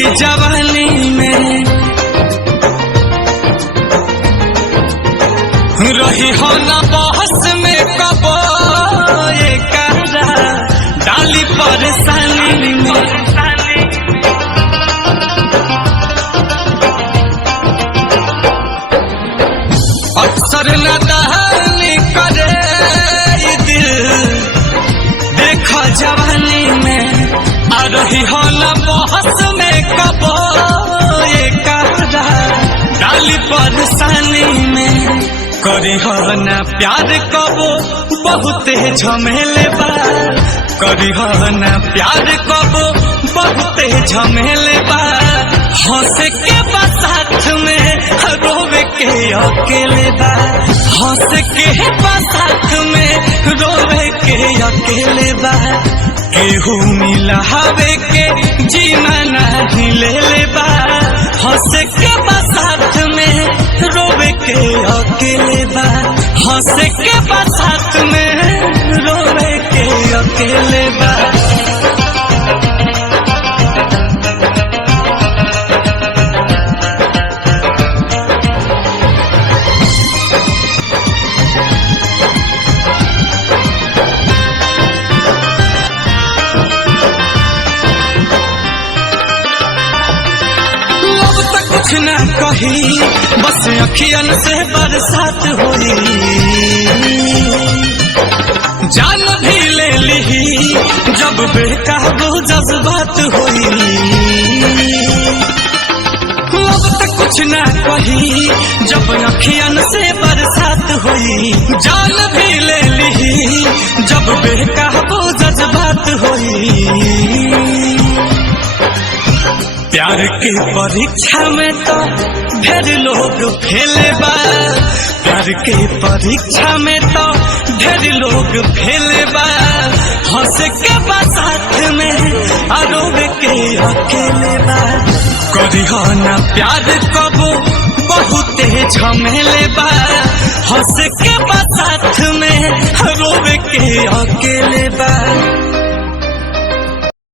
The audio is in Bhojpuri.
जवानी में रही हो ना बहस में कबो ये कहरा डाली परेशानी में। अक्सर न दहनी करे ये दिल देखो जवानी में आ रही हो ना बहस में कबो ये कहरा डाली परेशानी में। करी हो ना प्यार कबो बहुत झमेले बा, करी हो ना प्यार कबो बहुत झमेले बा। हंस के बा साथ में रोवे के अकेले बा, हंस के बा साथ में रोवे के अकेले बा। केहू मिला हवे के जीना नहीं ले ले बा, हंस के बा साथ में रोवे के अकेले बा, हंस के बा साथ में रोवे के अकेले बा। कुछ न कही बस अखियन से बरसात हुई, जान भी ले ली जब बेकाबू जज्बात हुई। अब तक कुछ न कही जब अखियन से बरसात हुई, जान भी ले ली जब बेकाबू जज्बात हुई। प्यार के परीक्षा में तो ढेर लोग फेले बा, प्यार के परीक्षा में तो ढेर लोग फेले बा। हंस के बा साथ में रोवे के अकेले बा, करी हो ना प्यार कबो बहुत झमेले बा। हंस के बा साथ में रोवे के अकेले बा।